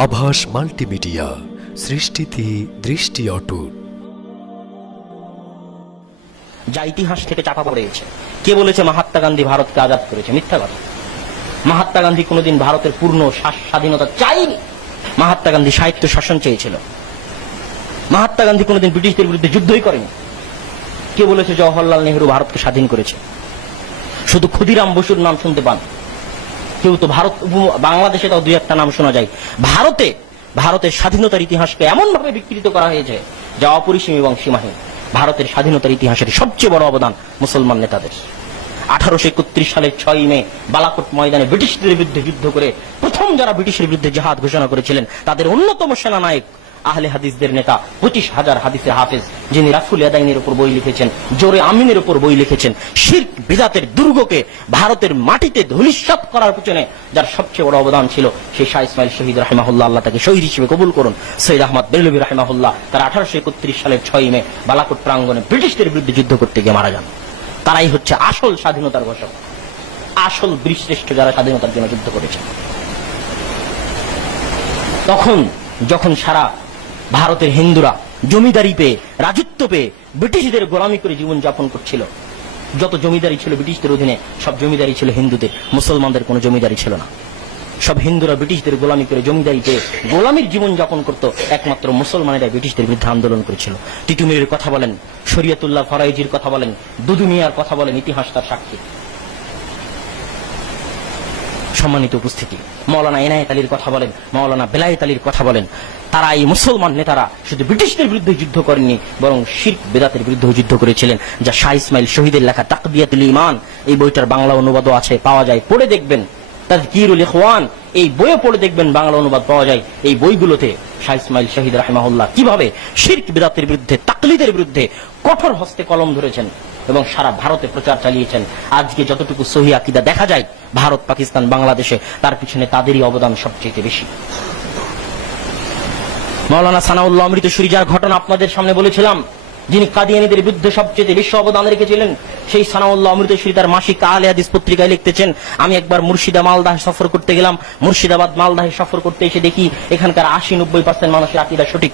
আভাস মাল্টিমিডিয়া, সৃষ্টিতে দৃষ্টি অটুট। যা ইতিহাস থেকে চাপা পড়েছে। কে বলেছে মহাত্মা গান্ধী ভারতকে আজাদ করেছে? মিথ্যা কথা। মহাত্মা গান্ধী কোনোদিন ভারতের পূর্ণ স্বাধীনতা চাইনি। মহাত্মা গান্ধী সাহিত্য শাসন চেয়েছিল। মহাত্মা গান্ধী কোনোদিন ব্রিটিশদের বিরুদ্ধে যুদ্ধই করেনি। কে বলেছে জওহরলাল নেহরু ভারতকে স্বাধীন করেছে? শুধু ক্ষুদিরাম বসুর নাম শুনতে পান। কেউ তো ভারত বাংলাদেশে তাও দুই একটা নাম শোনা যায়। ভারতের স্বাধীনতার ইতিহাসকে এমন ভাবে বিকৃত করা হয়েছে যা অপরিসীম এবং সীমাহীন। ভারতের স্বাধীনতার ইতিহাসের সবচেয়ে বড় অবদান মুসলমান নেতাদের। 1831 সালের 6 মে বালাকোট ময়দানে ব্রিটিশদের বিরুদ্ধে যুদ্ধ করে প্রথম যারা ব্রিটিশের বিরুদ্ধে জিহাদ ঘোষণা করেছিলেন তাদের অন্যতম সেনানায়ক আহলে হাদিসদের নেতা 25,000 হাদিসের হাফেজ, যিনি রাফুল ইয়াদাইনের উপর বই লিখেছেন, জোরে আমিনের উপর বই লিখেছেন, শিরক বিদআতের দুর্গকে ভারতের মাটিতে ধূলিসাৎ করার পিছনে যার সবচেয়ে বড় অবদান ছিল সেই শাহ ইসমাইল শহীদ রাহিমাহুল্লাহ, আল্লাহ তাকে শহীদ হিসেবে কবুল করুন। সৈয়দ আহমদ বেরলভী রাহিমাহুল্লাহ তারা 1831 সালের 6 মে বালাকোট প্রাঙ্গণে ব্রিটিশদের বিরুদ্ধে যুদ্ধ করতে গিয়ে মারা যান। তারাই হচ্ছে আসল স্বাধীনতার ঘোষক, আসল বীরশ্রেষ্ঠ যারা স্বাধীনতার জন্য যুদ্ধ করেছেন। তখন যখন সারা ভারতের হিন্দুরা জমিদারি পেয়ে, রাজত্ব পেয়ে ব্রিটিশদের গোলামি করে জীবন যাপন করছিল, যত জমিদারি ছিল ব্রিটিশদের অধীনে সব জমিদারি ছিল হিন্দুদের, মুসলমানদের কোনো জমিদারি ছিল না। সব হিন্দুরা ব্রিটিশদের গোলামি করে জমিদারি পেয়ে গোলামির জীবন যাপন করত। একমাত্র মুসলমানেরা ব্রিটিশদের বিরুদ্ধে আন্দোলন করেছিল। টিটুমিরের কথা বলেন, শরিয়তুল্লাহ ফরাইজির কথা বলেন, দুদু মিয়ার কথা বলেন, ইতিহাস তার সাক্ষী। সম্মানিত উপস্থিতি, মাওলানা এনায়েত আলীর কথা বলেন, মাওলানা বেলায়েত আলীর কথা বলেন। তারা এই মুসলমান নেতারা শুধু ব্রিটিশদের বিরুদ্ধে যুদ্ধ করেননি, বরং শিরক বিদআতের বিরুদ্ধে যুদ্ধ করেছিলেন, যা শাহ ইসমাইল শহীদের লেখা তাকবিয়াতুল ঈমান, এই বইটার বাংলা অনুবাদও আছে, পাওয়া যায়, পড়ে দেখবেন। তাযকিরুল ইখওয়ান, এই বইও পড়ে দেখবেন, বাংলা অনুবাদ পাওয়া যায়। এই বইগুলোতে শাহ ইসমাইল শহীদ রাহিমাহুল্লাহ কিভাবে শিরক বিদআতের বিরুদ্ধে, তাকলিদের বিরুদ্ধে কঠোর হস্তে কলম ধরেছেন এবং সারা ভারতে প্রচার চালিয়েছেন। আজকে যতটুকু সহি আকীদা দেখা যায় ভারত, পাকিস্তান, বাংলাদেশে, তার পিছনে তাদেরই অবদান সবচেয়ে বেশি। মাওলানা সানাউল্লাহ অমৃতসুরি, যার ঘটনা আপনাদের সামনে বলেছিলাম, যিনি কাদিয়ানীদের বিরুদ্ধে সবচেয়ে বেশি অবদান রেখেছিলেন, সেই সানাউল্লাহ অমৃতসুরি তার মাসিক আহলে হাদিস পত্রিকায় লিখতেছেন, আমি একবার মালদাহ সফর করতে গেলাম। মুর্শিদাবাদ মালদাহে সফর করতে এসে দেখি এখানকার 80-90% মানুষের আকীদা সঠিক।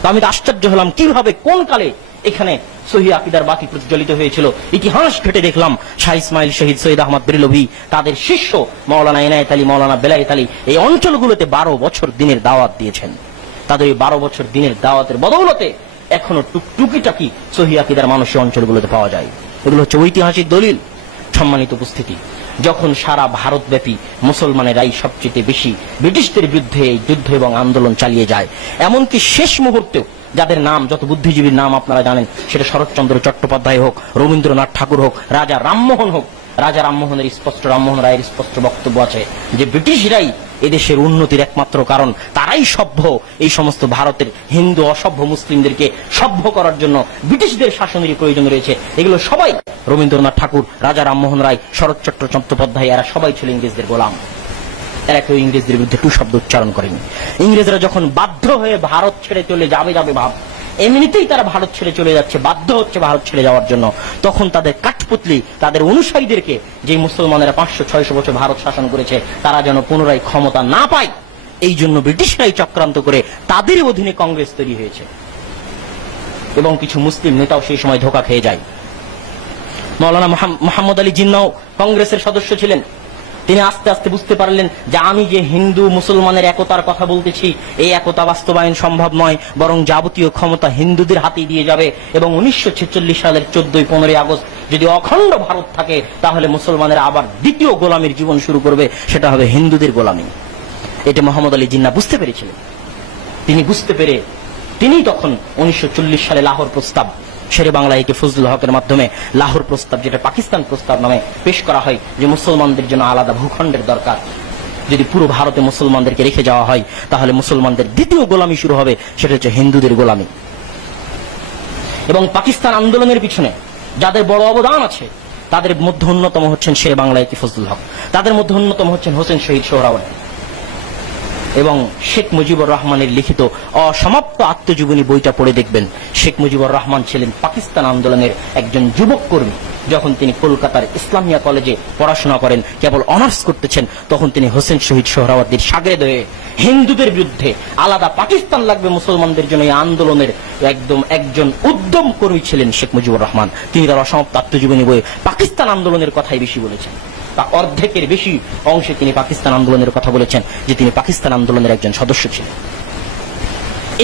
তো আমি তো আশ্চর্য হলাম, কিভাবে কোন কালে এখানে সহি আকীদার বাতি প্রজ্বলিত হয়েছিল। ইতিহাস ঘেটে দেখলাম শাহ ইসমাইল শহীদ, সৈয়দ আহমদ বেরলভী, তাদের শিষ্য মাওলানা এনায়েত আলী, মাওলানা বেলায়েত আলী এই অঞ্চলগুলোতে 12 বছর দিনের দাওয়াত দিয়েছেন। তাদের এই 12 বছর দিনের দাওয়াতের বদৌলতে এখনো টুকিটাকি সহি আকীদার মানুষের অঞ্চলগুলোতে পাওয়া যায়। এগুলো হচ্ছে ঐতিহাসিক দলিল। সম্মানিত উপস্থিতি, যখন সারা ভারতব্যাপী মুসলমানেরাই সবচেয়ে বেশি ব্রিটিশদের বিরুদ্ধে এই যুদ্ধ এবং আন্দোলন চালিয়ে যায়, এমনকি শেষ মুহূর্তেও যাদের নাম, যত বুদ্ধিজীবীর নাম আপনারা জানেন, সেটা শরৎচন্দ্র চট্টোপাধ্যায় হোক, রবীন্দ্রনাথ ঠাকুর হোক, রাজা রামমোহন হোক, রাজা রামমোহন রায়ের স্পষ্ট বক্তব্য আছে যে ব্রিটিশরাই এদেশের উন্নতির একমাত্র কারণ, তারাই সভ্য। এই সমস্ত ভারতের হিন্দু অসভ্য মুসলিমদেরকে সভ্য করার জন্য ব্রিটিশদের শাসনেরই প্রয়োজন রয়েছে। এগুলো সবাই রবীন্দ্রনাথ ঠাকুর, রাজা রামমোহন রায়, শরৎচন্দ্র চট্টোপাধ্যায়, এরা সবাই ছিল ইংরেজদের গোলাম। এরা কেউ ইংরেজদের বিরুদ্ধে টু শব্দ উচ্চারণ করেনি। ইংরেজরা যখন বাধ্য হয়ে ভারত ছেড়ে চলে যাবে ভাব, এমনিতেই তারা ভারত ছেড়ে চলে যাচ্ছে, বাধ্য হচ্ছে ভারত ছেড়ে যাওয়ার জন্য, তখন তাদের কাঠপুতলি, তাদের অনুসারীদেরকে, যে মুসলমানেরা 500-600 বছর ভারত শাসন করেছে, তারা যেন পুনরায় ক্ষমতা না পায়, এই জন্য ব্রিটিশরাই চক্রান্ত করে তাদের অধীনে কংগ্রেস তৈরি হয়েছে এবং কিছু মুসলিম নেতাও সেই সময় ধোঁকা খেয়ে যায়। মাওলানা মোহাম্মদ আলী জিন্নাও কংগ্রেসের সদস্য ছিলেন। তিনি আস্তে আস্তে বুঝতে পারলেন যে আমি যে হিন্দু মুসলমানের একতার কথা বলতেছি, এই একতা বাস্তবায়ন সম্ভব নয়, বরং যাবতীয় ক্ষমতা হিন্দুদের হাতেই দিয়ে যাবে এবং 1946 সালের 14-15 আগস্ট যদি অখণ্ড ভারত থাকে, তাহলে মুসলমানেরা আবার দ্বিতীয় গোলামির জীবন শুরু করবে, সেটা হবে হিন্দুদের গোলামি। এটা মোহাম্মদ আলী জিন্নাহ বুঝতে পেরেছিলেন। তিনি বুঝতে পেরে তিনি তখন 1940 সালে লাহোর প্রস্তাব, শেরে বাংলা একে ফজলুল হকের মাধ্যমে লাহোর প্রস্তাব, যেটা পাকিস্তান প্রস্তাব নামে পেশ করা হয়, যে মুসলমানদের জন্য আলাদা ভূখণ্ডের দরকার। যদি পুরো ভারতে মুসলমানদেরকে রেখে যাওয়া হয়, তাহলে মুসলমানদের দ্বিতীয় গোলামি শুরু হবে, সেটা হচ্ছে হিন্দুদের গোলামি। এবং পাকিস্তান আন্দোলনের পিছনে যাদের বড় অবদান আছে, তাদের মধ্যে অন্যতম হচ্ছেন শেরে বাংলা একে ফজলুল হক, তাদের মধ্যে অন্যতম হচ্ছেন হোসেন শহীদ সোহরাওয়ার্দী। এবং শেখ মুজিবুর রহমানের লিখিত অসমাপ্ত আত্মজীবনী বইটা পড়ে দেখবেন। শেখ মুজিবুর রহমান ছিলেন পাকিস্তান আন্দোলনের একজন যুবক কর্মী। যখন তিনি কলকাতার ইসলামিয়া কলেজে পড়াশোনা করেন, কেবল অনার্স করতেছেন, তখন তিনি হোসেন শহীদ সোহরাওয়ার্দীর শাগরেদ হয়ে হিন্দুদের বিরুদ্ধে আলাদা পাকিস্তান লাগবে মুসলমানদের জন্য এই আন্দোলনের একজন উদ্যম কর্মী ছিলেন শেখ মুজিবুর রহমান। তিনি তার অসমাপ্ত আত্মজীবনী বইয়ে পাকিস্তান আন্দোলনের কথাই বেশি বলেছেন, বা অর্ধেকের বেশি অংশে তিনি পাকিস্তান আন্দোলনের কথা বলেছেন, যে তিনি পাকিস্তান আন্দোলনের একজন সদস্য ছিলেন।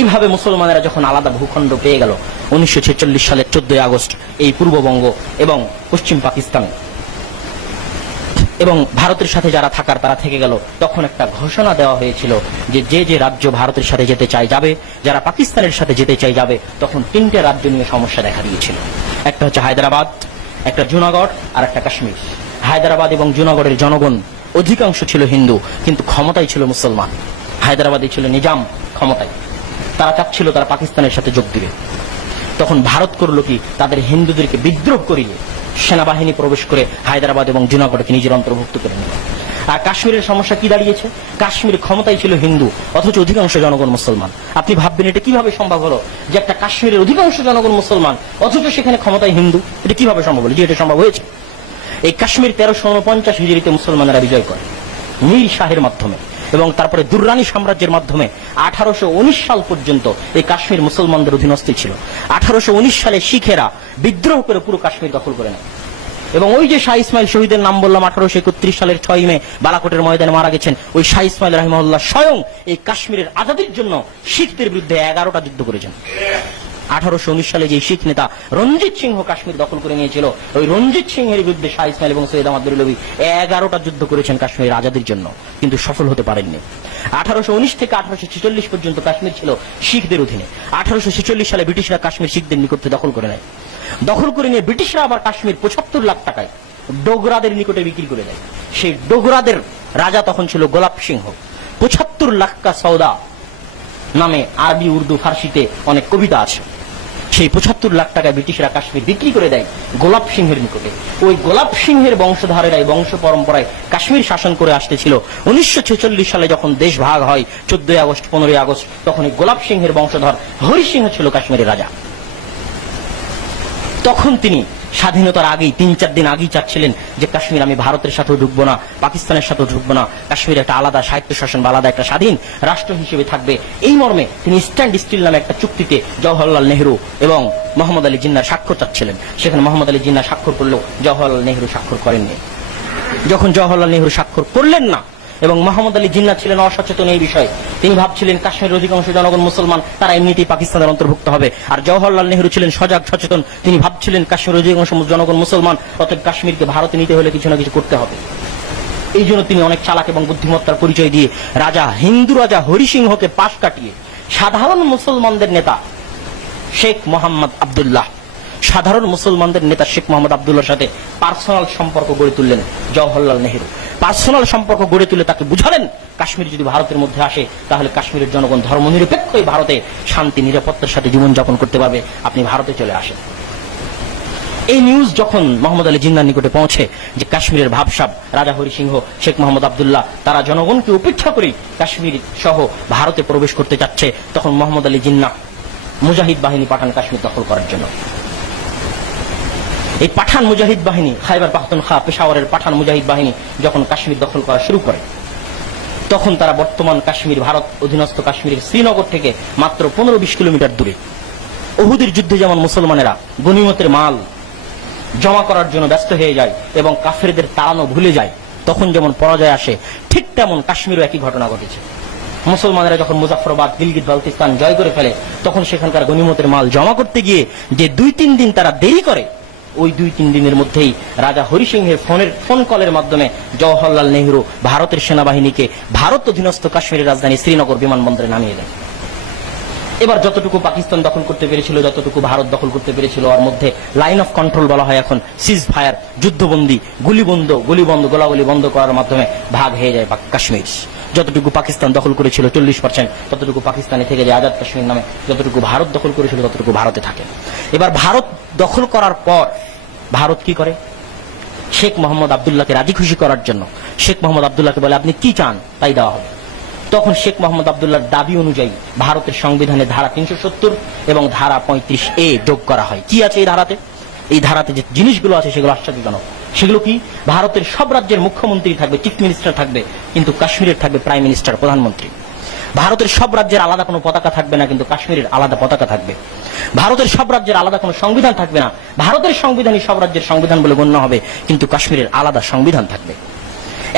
এইভাবে মুসলমানেরা যখন আলাদা ভূখণ্ড পেয়ে গেল 1946 সালের 14 আগস্ট, এই পূর্ববঙ্গ এবং পশ্চিম পাকিস্তান এবং ভারতের সাথে যারা থাকার তারা থেকে গেল, তখন একটা ঘোষণা দেওয়া হয়েছিল যে যে যে রাজ্য ভারতের সাথে যেতে চায় যাবে, যারা পাকিস্তানের সাথে যেতে চায় যাবে। তখন 3টে রাজ্য নিয়ে সমস্যা দেখা দিয়েছিল। একটা হচ্ছে হায়দ্রাবাদ, একটা জুনাগড়, আর একটা কাশ্মীর। হায়দ্রাবাদ এবং জুনাগড়ের জনগণ অধিকাংশ ছিল হিন্দু, কিন্তু ক্ষমতায় ছিল মুসলমান। হায়দ্রাবাদে ছিল নিজাম ক্ষমতায়, তারা চাচ্ছিল তারা পাকিস্তানের সাথে যোগ দিবে। তখন ভারত করলো কি, তাদের হিন্দুদেরকে বিদ্রোহ করিয়ে সেনাবাহিনী প্রবেশ করে হায়দ্রাবাদ এবং জুনাগড়কে নিজের অন্তর্ভুক্ত করে নিল। আর কাশ্মীরের সমস্যা কি দাঁড়িয়েছে, কাশ্মীর ক্ষমতায় ছিল হিন্দু, অথচ অধিকাংশ জনগণ মুসলমান। আপনি ভাববেন এটা কিভাবে সম্ভব হলো যে একটা কাশ্মীরের অধিকাংশ জনগণ মুসলমান, অথচ সেখানে ক্ষমতায় হিন্দু? এটা কিভাবে সম্ভব হলো? যে এটা সম্ভব হয়েছে। এই কাশ্মীর 1349 হিজরিতে মুসলমানেরা বিজয় করে মীর শাহের মাধ্যমে, এবং তারপরে দুররানি সাম্রাজ্যের মাধ্যমে 1819 সাল পর্যন্ত এই কাশ্মীর মুসলমানদের অধীনস্থ ছিল। 1819 সালে শিখেরা বিদ্রোহ করে পুরো কাশ্মীর দখল করে নেয়, এবং ওই যে শাহ ইসমাইল শহীদের নাম বললাম, 1831 সালের 6 মে বালাকোটের ময়দানে মারা গেছেন, ওই শাহ ইসমাইল রাহিমাহুল্লাহ স্বয়ং এই কাশ্মীরের আজাদির জন্য শিখদের বিরুদ্ধে 11টা যুদ্ধ করেছেন। 1819 সালে যে শিখ নেতা রঞ্জিত সিংহ কাশ্মীর দখল করে নিয়েছিল, ওই রঞ্জিত সিংহের বিরুদ্ধে শাহ ইসমাইল এবং সৈয়দ আহমদ বেরলভী 11টা যুদ্ধ করেছেন কাশ্মীরের আজাদির জন্য, কিন্তু সফল হতে পারেননি। 1819 থেকে 1846 পর্যন্ত কাশ্মীর ছিল শিখদের অধীনে। 1846 সালে ব্রিটিশরা কাশ্মীর শিখদের নিকটে দখল করে নেয়। দখল করে নিয়ে ব্রিটিশরা আবার কাশ্মীর 75 লাখ টাকায় ডোগরাদের নিকটে বিক্রি করে দেয়। সেই ডোগরাদের রাজা তখন ছিল গোলাপ সিংহ। 75 লাখ কা সৌদা নামে আরবি, উর্দু, ফার্সিতে অনেক কবিতা আছে। সেই 75 লাখ টাকায় ব্রিটিশরা কাশ্মীর বিক্রি করে দেয় গোলাপ সিংহের নিকটে। ওই গোলাপ সিংহের বংশধারেরাই বংশ পরম্পরায় কাশ্মীর শাসন করে আসতেছিল। 1946 সালে যখন দেশ ভাগ হয় 14 আগস্ট 15 আগস্ট, তখন এই গোলাপ সিংহের বংশধর হরি সিংহ ছিল কাশ্মীরের রাজা। তখন তিনি স্বাধীনতার আগেই 3-4 দিন আগেই চাচ্ছিলেন যে কাশ্মীর আমি ভারতের সাথেও ঢুকবো না, পাকিস্তানের সাথেও ঢুকবো না, কাশ্মীর একটা আলাদা স্বায়ত্তশাসন বা আলাদা একটা স্বাধীন রাষ্ট্র হিসেবে থাকবে। এই মর্মে তিনি স্ট্যান্ড স্টিল নামে একটা চুক্তিতে জওহরলাল নেহরু এবং মোহাম্মদ আলী জিন্নাহর স্বাক্ষর চাচ্ছিলেন। সেখানে মোহাম্মদ আলী জিন্নাহ স্বাক্ষর করলেও জওহরলাল নেহরু স্বাক্ষর করেননি। যখন জওহরলাল নেহরু স্বাক্ষর করলেন না, এবং মোহাম্মদ আলী জিন্নাহ ছিলেন অসচেতন এই বিষয়ে, তিনি ভাবছিলেন কাশ্মীরের অধিকাংশ জনগণ মুসলমান, তারা এমনিতেই পাকিস্তানের অন্তর্ভুক্ত হবে। আর জওহরলাল নেহরু ছিলেন সজাগ সচেতন, তিনি ভাবছিলেন কাশ্মীরের অধিকাংশ জনগণ মুসলমান, অতএব কাশ্মীরকে ভারতে নিতে হলে কিছু না কিছু করতে হবে। এই জন্য তিনি অনেক চালাক এবং বুদ্ধিমত্তার পরিচয় দিয়ে হিন্দু রাজা হরি সিংহকে পাশ কাটিয়ে সাধারণ মুসলমানদের নেতা শেখ মোহাম্মদ আব্দুল্লাহ, সাধারণ মুসলমানদের নেতা শেখ মোহাম্মদ আব্দুল্লাহর সাথে পার্সোনাল সম্পর্ক গড়ে তুললেন জওহরলাল নেহরু। পার্সোনাল সম্পর্ক গড়ে তুলে তাকে বুঝালেন কাশ্মীর যদি ভারতের মধ্যে আসে, তাহলে কাশ্মীরের জনগণ ধর্মনিরপেক্ষ ভারতে শান্তি নিরাপত্তার সাথে জীবনযাপন করতে পারবে, আপনি ভারতে চলে আসেন। এই নিউজ যখন মোহাম্মদ আলী জিন্নাহর নিকটে পৌঁছে যে কাশ্মীরের ভাবসাব রাজা হরি সিংহ, শেখ মোহাম্মদ আব্দুল্লাহ তারা জনগণকে উপেক্ষা করে কাশ্মীর সহ ভারতে প্রবেশ করতে যাচ্ছে, তখন মোহাম্মদ আলী জিন্নাহ মুজাহিদ বাহিনী পাঠান কাশ্মীর দখল করার জন্য। এই পাঠান মুজাহিদ বাহিনী, খাইবার পাখতুনখোয়া পেশাওয়ারের পাঠান মুজাহিদ বাহিনী যখন কাশ্মীর দখল করা শুরু করে, তখন তারা বর্তমান কাশ্মীর, ভারত অধীনস্থ কাশ্মীরের শ্রীনগর থেকে মাত্র 15-20 কিলোমিটার দূরে। উহুদের যুদ্ধে যেমন মুসলমানেরা গনিমতের মাল জমা করার জন্য ব্যস্ত হয়ে যায় এবং কাফেরদের তাড়ানো ভুলে যায়, তখন যেমন পরাজয় আসে, ঠিক তেমন কাশ্মীরও একই ঘটনা ঘটেছে। মুসলমানেরা যখন মুজাফফরাবাদ, গিলগিত বালতিস্তান জয় করে ফেলে, তখন সেখানকার গনিমতের মাল জমা করতে গিয়ে যে 2-3 দিন তারা দেরি করে, ওই 2-3 দিনের মধ্যেই রাজা হরি সিংহের ফোন কলের মাধ্যমে জওহরলাল নেহরু ভারতের সেনাবাহিনীকে ভারত অধীনস্থ কাশ্মীরের রাজধানী শ্রীনগর বিমানবন্দরে নামিয়ে দেন। এবার যতটুকু পাকিস্তান দখল করতে পেরেছিল, যতটুকু ভারত দখল করতে পেরেছিল, ওর মধ্যে লাইন অফ কন্ট্রোল বলা হয় এখন, সিজ ফায়ার, যুদ্ধবন্দী, গোলাগুলি বন্ধ করার মাধ্যমে ভাগ হয়ে যায় কাশ্মীর। যতটুকু পাকিস্তান দখল করেছিল 40%, ততটুকু পাকিস্তানে থেকে যায় আজাদ কাশ্মীর নামে। যতটুকু ভারত দখল করেছিল ততটুকু ভারতে থাকে। এবার ভারত দখল করার পর ভারত কি করে, শেখ মোহাম্মদ আব্দুল্লাহকে রাজি খুশি করার জন্য শেখ মোহাম্মদ আব্দুল্লাহকে বলে আপনি কি চান তাই দেওয়া হবে। তখন শেখ মোহাম্মদ আব্দুল্লাহর দাবি অনুযায়ী ভারতের সংবিধানে ধারা 370 এবং ধারা 35A যোগ করা হয়। কি আছে এই ধারাতে? এই ধারাতে যে জিনিসগুলো আছে সেগুলো আশ্চর্যজনক। সেগুলো কি? ভারতের সব রাজ্যের মুখ্যমন্ত্রী থাকবে, চিফ মিনিস্টার থাকবে, কিন্তু কাশ্মীরের থাকবে প্রাইম মিনিস্টার, প্রধানমন্ত্রী। ভারতের সব রাজ্যের আলাদা কোনো পতাকা থাকবে না, কিন্তু কাশ্মীরের আলাদা পতাকা থাকবে। ভারতের সব রাজ্যের আলাদা কোনো সংবিধান থাকবে না, ভারতের সংবিধানই সব রাজ্যের সংবিধান বলে গণ্য হবে, কিন্তু কাশ্মীরের আলাদা সংবিধান থাকবে।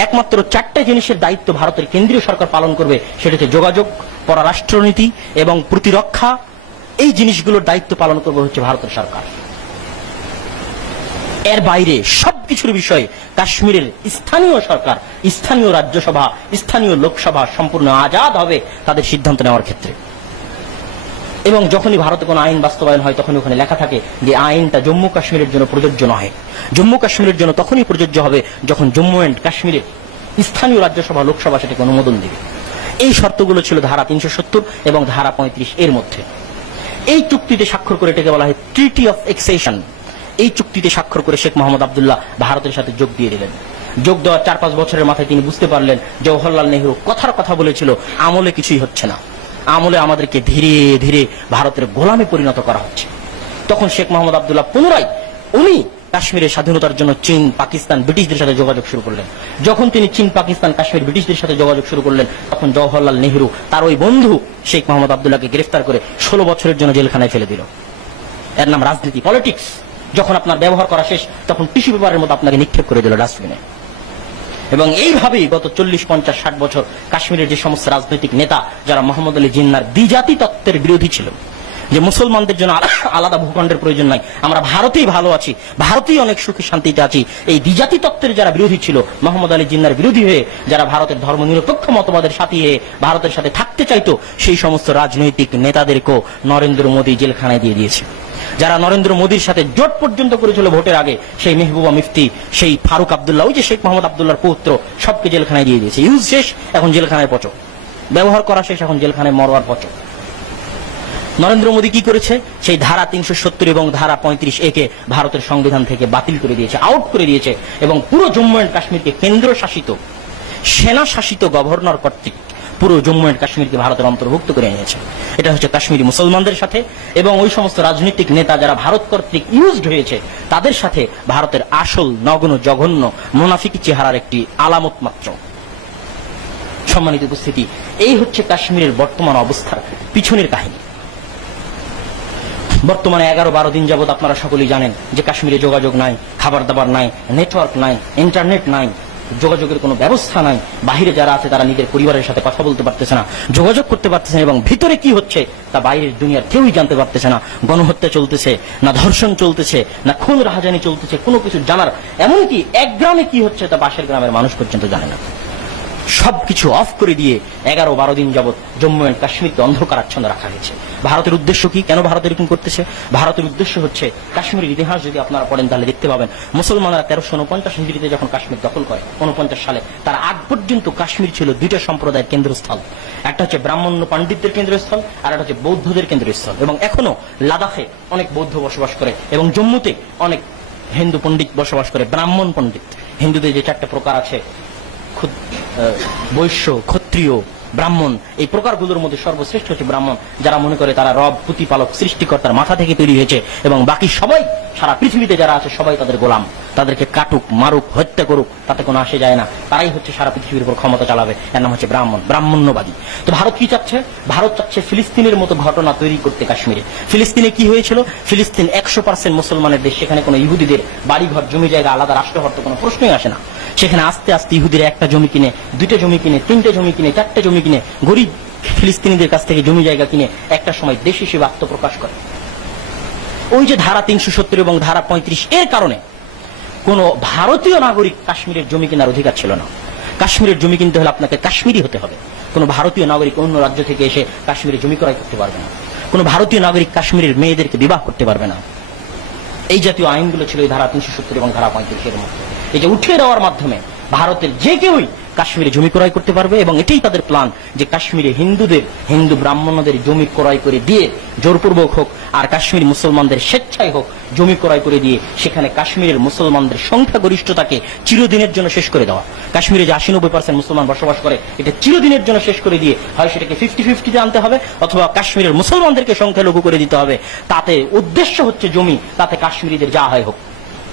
একমাত্র 4টে জিনিসের দায়িত্ব ভারতের কেন্দ্রীয় সরকার পালন করবে, সেটা হচ্ছে যোগাযোগ, পররাষ্ট্রনীতি এবং প্রতিরক্ষা। এই জিনিসগুলোর দায়িত্ব পালন করবে হচ্ছে ভারতের সরকার। এর বাইরে সবকিছুর বিষয়ে কাশ্মীরের স্থানীয় সরকার, স্থানীয় রাজ্যসভা, স্থানীয় লোকসভা সম্পূর্ণ আজাদ হবে তাদের সিদ্ধান্ত নেওয়ার ক্ষেত্রে। এবং যখনই ভারতে কোনো আইন বাস্তবায়ন হয় তখনই ওখানে লেখা থাকে যে আইনটা জম্মু কাশ্মীরের জন্য প্রযোজ্য নয়। জম্মু কাশ্মীরের জন্য তখনই প্রযোজ্য হবে যখন জম্মু এন্ড কাশ্মীরের স্থানীয় রাজ্যসভা, লোকসভা সেটাকে অনুমোদন দেবে। এই শর্তগুলো ছিল ধারা 370 এবং ধারা 35 এর মধ্যে। এই চুক্তিতে স্বাক্ষর করে এটাকে বলা হয় ট্রিটি অফ এক্সেশন। এই চুক্তিতে স্বাক্ষর করে শেখ মোহাম্মদ আব্দুল্লাহ ভারতের সাথে যোগ দিয়ে দিলেন। যোগ দেওয়ার 4-5 বছরের মাথায় তিনি বুঝতে পারলেন জওহরলাল নেহরু কথার কথা বলেছিল, আমলে কিছুই হচ্ছে না, আমলে আমাদেরকে ধীরে ধীরে ভারতের গোলামে পরিণত করা হচ্ছে। তখন শেখ মোহাম্মদ আব্দুল্লাহ পুনরায় উনি কাশ্মীরের স্বাধীনতার জন্য চীন, পাকিস্তান, ব্রিটিশদের সাথে যোগাযোগ শুরু করলেন। যখন তিনি চীন, পাকিস্তান, কাশ্মীর, ব্রিটিশদের সাথে যোগাযোগ শুরু করলেন, তখন জওহরলাল নেহরু তার ওই বন্ধু শেখ মোহাম্মদ আব্দুল্লাহকে গ্রেফতার করে 16 বছরের জন্য জেলখানায় ফেলে দিল। এর নাম রাজনীতি, পলিটিক্স। যখন আপনার ব্যবহার করা শেষ তখন টিস্যু পেপারের মতো আপনাকে নিক্ষেপ করে দিল ডাস্টবিনে। এবং এইভাবেই গত 40, 50, 60 বছর কাশ্মীরের যে সমস্ত রাজনৈতিক নেতা যারা মোহাম্মদ আলী জিন্নার দ্বিজাতি তত্ত্বের বিরোধী ছিল, যে মুসলমানদের জন্য আলাদা ভূখণ্ডের প্রয়োজন নাই, আমরা ভারতেই ভালো আছি, ভারতেই অনেক সুখে শান্তিতে আছি, এই দ্বিজাতি তত্ত্বের যারা বিরোধী ছিল, মোহাম্মদ আলী জিন্নার বিরোধী হয়ে যারা ভারতের ধর্মনিরপেক্ষ মতবাদের সাথে ভারতের সাথে থাকতে চাইতো, সেই সমস্ত রাজনৈতিক নেতাদেরকেও নরেন্দ্র মোদী জেলখানায় দিয়ে দিয়েছে। যারা নরেন্দ্র মোদীর সাথে জোট পর্যন্ত করেছিল ভোটের আগে, সেই মেহবুবা মুফতি, সেই ফারুক আব্দুল্লাহ, ওই যে শেখ মোহাম্মদ আব্দুল্লাহর পুত্র, সবকে জেলখানায় দিয়ে দিয়েছে। ইউজ শেষ, এখন জেলখানায় পচো। ব্যবহার করা শেষ, এখন জেলখানায় মরওয়ার পচো। নরেন্দ্র মোদী কি করেছে? সেই ধারা 370 এবং ধারা 35A কে ভারতের সংবিধান থেকে বাতিল করে দিয়েছে, আউট করে দিয়েছে, এবং পুরো জম্মু এন্ড কাশ্মীরকে কেন্দ্র শাসিত, সেনা শাসিত গভর্নর কর্তৃক পুরো জম্মু এন্ড কাশ্মীরকে ভারতের অন্তর্ভুক্ত করে নিয়েছে। এটা হচ্ছে কাশ্মীরি মুসলমানদের সাথে এবং ওই সমস্ত রাজনৈতিক নেতা যারা ভারত কর্তৃক ইউজড হয়েছে তাদের সাথে ভারতের আসল নগ্ন জঘন্য মুনাফিকি চেহারার একটি আলামত মাত্র। সম্মানিত উপস্থিতি, এই হচ্ছে কাশ্মীরের বর্তমান অবস্থার পিছনের কাহিনী। বর্তমানে 11-12 দিন যাবত আপনারা সকলেই জানেন যে কাশ্মীরে যোগাযোগ নাই, খাবার দাবার নাই, নেটওয়ার্ক নাই, ইন্টারনেট নাই, যোগাযোগের কোনো ব্যবস্থা নাই। বাহিরে যারা আছে তারা নিজের পরিবারের সাথে কথা বলতে পারতেছে না, যোগাযোগ করতে পারতেছে না, এবং ভিতরে কি হচ্ছে তা বাইরের দুনিয়ার কেউই জানতে পারতেছে না। গণহত্যা চলতেছে, না ধর্ষণ চলতেছে, না খুন রাহাজানি চলতেছে, কোনো কিছু জানার, এমনকি এক গ্রামে কি হচ্ছে তা পাশের গ্রামের মানুষ পর্যন্ত জানে না। সবকিছু অফ করে দিয়ে 11-12 দিন যাবত জম্মু এন্ড কাশ্মীরকে অন্ধকারাচ্ছন্ন রাখা হয়েছে। ভারতের উদ্দেশ্য কি? কেন ভারত এরকম করতেছে? ভারতের উদ্দেশ্য হচ্ছে, কাশ্মীরের ইতিহাস যদি আপনারা পড়েন তাহলে দেখতে পাবেন, মুসলমানরা 1349 হিজরিতে যখন কাশ্মীর দখল করে 49 সালে, তার আগ পর্যন্ত কাশ্মীর ছিল 2টা সম্প্রদায়ের কেন্দ্রস্থল। একটা হচ্ছে ব্রাহ্মণ্য পণ্ডিতদের কেন্দ্রস্থল, আর একটা হচ্ছে বৌদ্ধদের কেন্দ্রস্থল। এবং এখনো লাদাখে অনেক বৌদ্ধ বসবাস করে, এবং জম্মুতে অনেক হিন্দু পণ্ডিত বসবাস করে, ব্রাহ্মণ পণ্ডিত। হিন্দুদের যে 4টে প্রকার আছে, বৈশ্য, ক্ষত্রিয়, ব্রাহ্মণ, এই প্রকারগুলোর মধ্যে সর্বশ্রেষ্ঠ হচ্ছে ব্রাহ্মণ, যারা মনে করে তারা রব, প্রতিপালক, সৃষ্টিকর্তার মাথা থেকে তৈরি হয়েছে, এবং বাকি সবাই, সারা পৃথিবীতে যারা আছে সবাই তাদের গোলাম। তাদেরকে কাটুক, মারুক, হত্যা করুক, তাতে কোনো আসে যায় না, তারাই হচ্ছে সারা পৃথিবীর উপর ক্ষমতা চালাবে। এর নাম হচ্ছে ব্রাহ্মণ, ব্রাহ্মণ্যবাদী। তো ভারত কি চাচ্ছে? ভারত চাচ্ছে ফিলিস্তিনের মতো ঘটনা তৈরি করতে কাশ্মীরে। ফিলিস্তিনে কি হয়েছিল? ফিলিস্তিন 100% মুসলমানের দেশ, সেখানে কোনো ইহুদিদের বাড়িঘর, জমি জায়গা আলাদা রাষ্ট্র হওয়ার তো কোনো প্রশ্নই আসে না। সেখানে আস্তে আস্তে ইহুদিরা 1টা জমি কিনে, 2টা জমি কিনে, 3টে জমি কিনে, 4টে জমি কিনে, গরিব ফিলিস্তিনিদের কাছ থেকে জমি জায়গা কিনে একটা সময় দেশ হিসেবে আত্মপ্রকাশ করে। ওই যে ধারা 370 এবং ধারা 35 এর কারণে কোন ভারতীয় নাগরিক কাশ্মীরের জমি কেনার অধিকার ছিল না। কাশ্মীরের জমি কিনতে হলে আপনাকে কাশ্মীরি হতে হবে। কোন ভারতীয় নাগরিক অন্য রাজ্য থেকে এসে কাশ্মীরে জমি ক্রয় করতে পারবে না। কোন ভারতীয় নাগরিক কাশ্মীরের মেয়েদেরকে বিবাহ করতে পারবে না। এই জাতীয় আইনগুলো ছিল এই ধারা 370 এবং ধারা 35 এর মধ্যে। এই যে উঠিয়ে দেওয়ার মাধ্যমে ভারতের যে কেউই কাশ্মীরে জমি ক্রয় করতে পারবে, এবং এটাই তাদের প্ল্যান যে কাশ্মীরে হিন্দু ব্রাহ্মণদের জমি ক্রয় করে দিয়ে জোরপূর্বক হোক আর কাশ্মীর মুসলমানদের স্বেচ্ছায় হোক জমি ক্রয় করে দিয়ে সেখানে কাশ্মীরের মুসলমানদের সংখ্যাগরিষ্ঠতাকে চিরদিনের জন্য শেষ করে দেওয়া। কাশ্মীরে যে 80-90% মুসলমান বসবাস করে এটা চিরদিনের জন্য শেষ করে দিয়ে হয় সেটাকে 50-50-তে আনতে হবে, অথবা কাশ্মীরের মুসলমানদেরকে সংখ্যালঘু করে দিতে হবে। তাতে উদ্দেশ্য হচ্ছে জমি, তাতে কাশ্মীরিদের যা হয় হোক।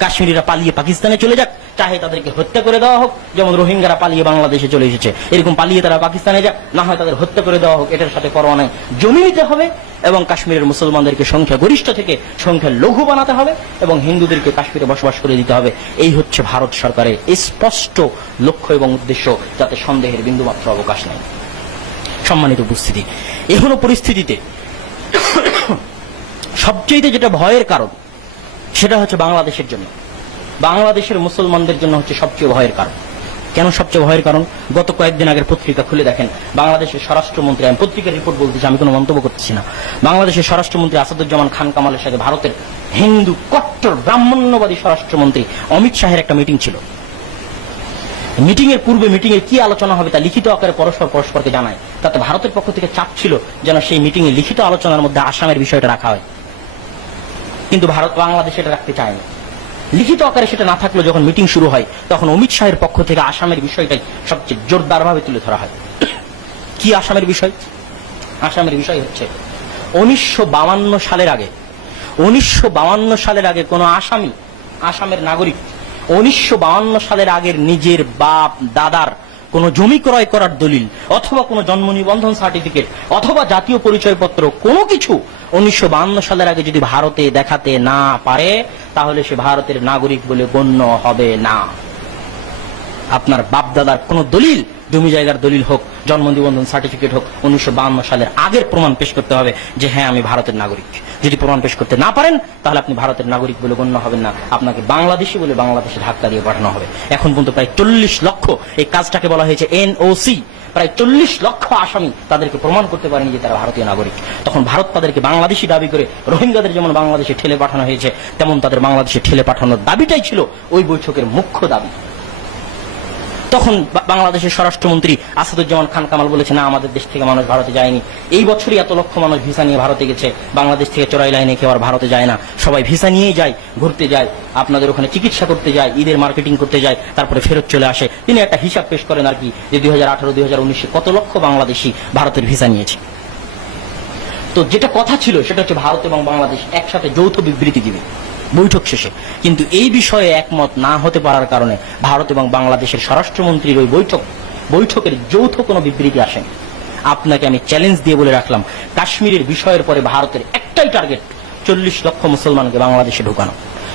কাশ্মীরিরা পালিয়ে পাকিস্তানে চলে যাক, চাহে তাদেরকে হত্যা করে দেওয়া হোক, যেমন রোহিঙ্গারা পালিয়ে বাংলাদেশে চলে এসেছে, এরকম পালিয়ে তারা পাকিস্তানে যাক, না হয় তাদের হত্যা করে দেওয়া হোক, এটার সাথে পরোয়া নাই। জমি নিতে হবে এবং কাশ্মীরের মুসলমানদেরকে সংখ্যা গরিষ্ঠ থেকে সংখ্যা লঘু বানাতে হবে এবং হিন্দুদেরকে কাশ্মীরে বসবাস করে দিতে হবে। এই হচ্ছে ভারত সরকারের স্পষ্ট লক্ষ্য এবং উদ্দেশ্য, যাতে সন্দেহের বিন্দুমাত্র অবকাশ নেই। সম্মানিত উপস্থিতি, এখনো পরিস্থিতিতে সবচেয়ে যেটা ভয়ের কারণ সেটা হচ্ছে বাংলাদেশের জন্য, বাংলাদেশের মুসলমানদের জন্য হচ্ছে সবচেয়ে ভয়ের কারণ। কেন সবচেয়ে ভয়ের কারণ? গত কয়েকদিন আগের পত্রিকা খুলে দেখেন, বাংলাদেশের স্বরাষ্ট্রমন্ত্রী, আমি পত্রিকার রিপোর্ট বলতেছি, আমি কোনো মন্তব্য করতেছি না, বাংলাদেশের স্বরাষ্ট্রমন্ত্রী আসাদুজ্জামান খান কামালের সাথে ভারতের হিন্দু কট্টর ব্রাহ্মণ্যবাদী স্বরাষ্ট্রমন্ত্রী অমিত শাহের একটা মিটিং ছিল। মিটিং এর পূর্বে মিটিং এর কি আলোচনা হবে তা লিখিত আকারে পরস্পরকে জানায়। তাতে ভারতের পক্ষ থেকে চাপ ছিল যেন সেই মিটিং এ লিখিত আলোচনার মধ্যে আসামের বিষয়টা রাখা হয়, কিন্তু ভারত বাংলাদেশ এটা রাখতে চায় না। লিখিত আকারে সেটা না থাকলেও যখন মিটিং শুরু হয় তখন অমিত শাহের পক্ষ থেকে আসামের বিষয়টাই সবচেয়ে জোরদার ভাবে তুলে ধরা হয়। কি আসামের বিষয়? আসামের বিষয় হচ্ছে 1952 সালের আগে কোন আসামের নাগরিক 1952 সালের আগের নিজের বাপ দাদার কোন জমি ক্রয় করার দলিল অথবা কোন জন্ম নিবন্ধন সার্টিফিকেট অথবা জাতীয় পরিচয়পত্র কোনো কিছু 1952 সালের আগে যদি ভারতে দেখাতে না পারে তাহলে সে ভারতের নাগরিক বলে গণ্য হবে না। আপনার বাপ দাদার কোন দলিল, জমি জায়গার দলিল হোক, জন্ম নিবন্ধন সার্টিফিকেট হোক, 1952 সালের আগের প্রমাণ পেশ করতে হবে যে হ্যাঁ আমি ভারতের নাগরিক। যদি প্রমাণ পেশ করতে না পারেন তাহলে আপনি ভারতের নাগরিক বলে গণ্য হবেন না, আপনাকে বাংলাদেশি বলে বাংলাদেশে ধাক্কা দিয়ে পাঠানো হবে। এখন পর্যন্ত প্রায় 40 লক্ষ, এই কাজটাকে বলা হয়েছে এনওসি, প্রায় 40 লক্ষ আসামি তাদেরকে প্রমাণ করতে পারেনি যে তারা ভারতীয় নাগরিক। তখন ভারত তাদেরকে বাংলাদেশি দাবি করে, রোহিঙ্গাদের যেমন বাংলাদেশে ঠেলে পাঠানো হয়েছে তেমন তাদের বাংলাদেশে ঠেলে পাঠানোর দাবিটাই ছিল ওই বৈঠকের মুখ্য দাবি। তখন বাংলাদেশের স্বরাষ্ট্রমন্ত্রী আসাদুজ্জামান খান কামাল বলেছে, না আমাদের দেশ থেকে মানুষ ভারতে যায়নি, এই বছরই এত লক্ষ মানুষ ভিসা নিয়ে ভারতে গেছে, বাংলাদেশ থেকে চোরাই লাইনে কেউ আর ভারতে যায় না, সবাই ভিসা নিয়েই যায়, ঘুরতে যায়, আপনাদের ওখানে চিকিৎসা করতে যায়, ঈদের মার্কেটিং করতে যায়, তারপরে ফেরত চলে আসে। তিনি একটা হিসাব পেশ করেন আর কি, যে 2018-2019 কত লক্ষ বাংলাদেশি ভারতের ভিসা নিয়েছে। তো যেটা কথা ছিল সেটা হচ্ছে ভারত এবং বাংলাদেশ একসাথে যৌথ বিবৃতি দিবে বৈঠক শেষে, কিন্তু এই বিষয়ে একমত না হতে পারার কারণে ভারত এবং বাংলাদেশের স্বরাষ্ট্রমন্ত্রীর ওই বৈঠকের যৌথ কোনো বিবৃতি আসেনি। আপনাকে আমি চ্যালেঞ্জ দিয়ে বলে রাখলাম, কাশ্মীরের বিষয়ের পরে ভারতের একটাই টার্গেট, 40 লক্ষ মুসলমানকে বাংলাদেশে ঢোকানো,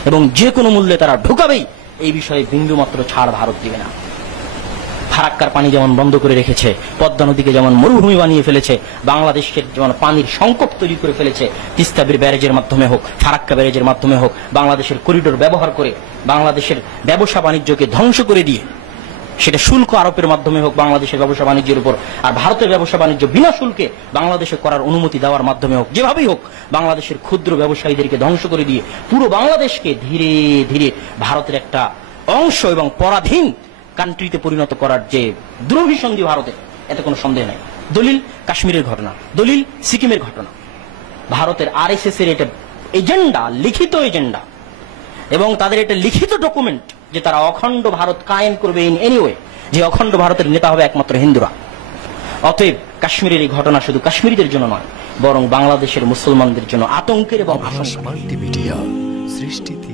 এবং যে কোনো মূল্যে তারা ঢোকাবেই, এই বিষয়ে বিন্দুমাত্র ছাড় ভারত দিবে না। ফারাক্কার পানি যেমন বন্ধ করে রেখেছে, পদ্মা নদীকে যেমন মরুভূমি বানিয়ে ফেলেছে, বাংলাদেশের যেমন পানির সংকট তৈরি করে ফেলেছে, তিস্তা ব্যারেজের মাধ্যমে হোক, ফারাক্কা ব্যারেজের মাধ্যমে হোক, বাংলাদেশের করিডোর ব্যবহার করে বাংলাদেশের ব্যবসা বাণিজ্যকে ধ্বংস করে দিয়ে, সেটা শুল্ক আরোপের মাধ্যমে হোক বাংলাদেশের ব্যবসা বাণিজ্যের উপর, আর ভারতের ব্যবসা বাণিজ্য বিনা শুল্কে বাংলাদেশে করার অনুমতি দেওয়ার মাধ্যমে হোক, যেভাবেই হোক বাংলাদেশের ক্ষুদ্র ব্যবসায়ীদেরকে ধ্বংস করে দিয়ে পুরো বাংলাদেশকে ধীরে ধীরে ভারতের একটা অংশ এবং পরাধীন কান্ট্রিতে পরিণত করার যে দ্রোহিসন্ধি ভারতের, এতে কোনো সন্দেহ নাই। দলিল কাশ্মীরের ঘটনা, দলিল সিকিমের ঘটনা, ভারতের আরএসএস এর এটা এজেন্ডা, লিখিত এজেন্ডা, এবং তাদের এটা লিখিত ডকুমেন্ট যে তারা অখণ্ড ভারত কায়েম করবে ইন এনিওয়ে, যে অখণ্ড ভারতের নেতা হবে একমাত্র হিন্দুরা। অতএব কাশ্মীরের এই ঘটনা শুধু কাশ্মীরিদের জন্য নয়, বরং বাংলাদেশের মুসলমানদের জন্য আতঙ্কের এবং আভাস মাল্টিমিডিয়া সৃষ্টিতে